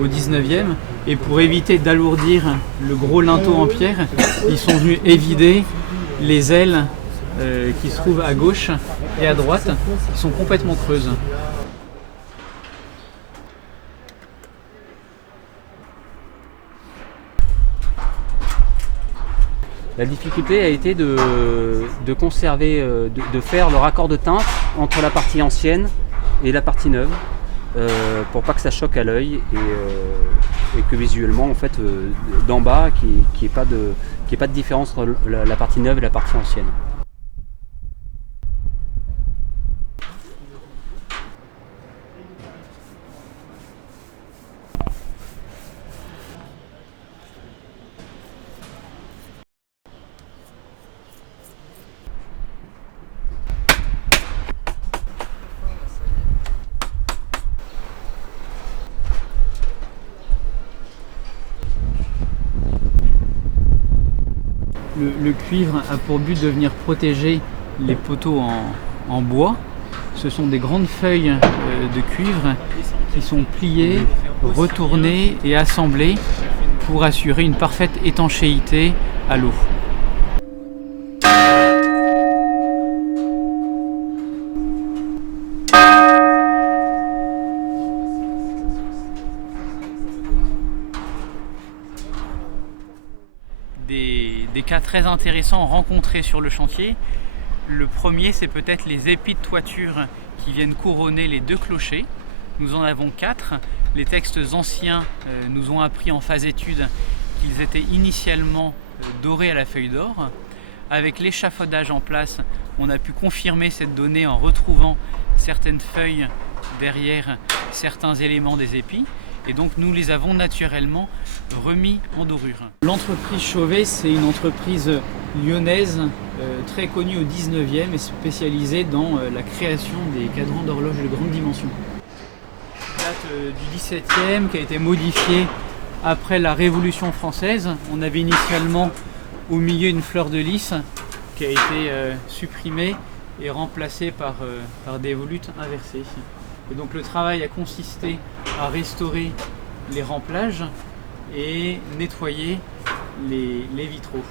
au 19e, et pour éviter d'alourdir le gros linteau en pierre, ils sont venus évider les ailes qui se trouvent à gauche et à droite, qui sont complètement creuses. La difficulté a été de conserver, de faire le raccord de teinte entre la partie ancienne et la partie neuve, pour pas que ça choque à l'œil et que visuellement, en fait, d'en bas, qu'il n'y ait pas de différence entre la partie neuve et la partie ancienne. Le cuivre a pour but de venir protéger les poteaux en bois. Ce sont des grandes feuilles de cuivre qui sont pliées, retournées et assemblées pour assurer une parfaite étanchéité à l'eau. Des cas très intéressants rencontrés sur le chantier. Le premier, c'est peut-être les épis de toiture qui viennent couronner les deux clochers. Nous en avons 4. Les textes anciens nous ont appris en phase étude qu'ils étaient initialement dorés à la feuille d'or. Avec l'échafaudage en place, on a pu confirmer cette donnée en retrouvant certaines feuilles derrière certains éléments des épis. Et donc nous les avons naturellement remis en dorure. L'entreprise Chauvet, c'est une entreprise lyonnaise très connue au 19e et spécialisée dans la création des cadrans d'horloge de grande dimension. Date du 17e, qui a été modifiée après la Révolution française. On avait initialement au milieu une fleur de lys qui a été supprimée et remplacée par des volutes inversées. Et donc le travail a consisté à restaurer les remplages et nettoyer les vitraux.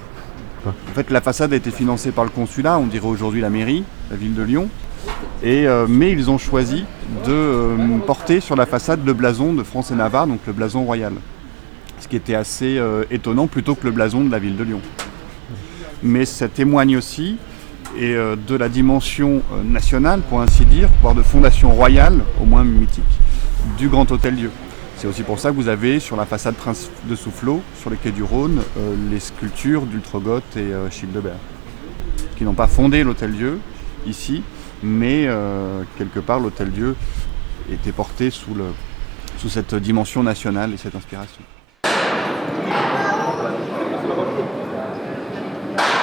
En fait, la façade a été financée par le consulat, on dirait aujourd'hui la mairie, la ville de Lyon. Mais ils ont choisi de porter sur la façade le blason de France et Navarre, donc le blason royal. Ce qui était assez étonnant, plutôt que le blason de la ville de Lyon. Mais ça témoigne aussi de la dimension nationale, pour ainsi dire, voire de fondation royale, au moins mythique, du Grand Hôtel-Dieu. C'est aussi pour ça que vous avez sur la façade Prince de Soufflot, sur les quais du Rhône, les sculptures d'Ultregoth et Childebert, qui n'ont pas fondé l'Hôtel-Dieu ici, mais quelque part l'Hôtel-Dieu était porté sous cette dimension nationale et cette inspiration.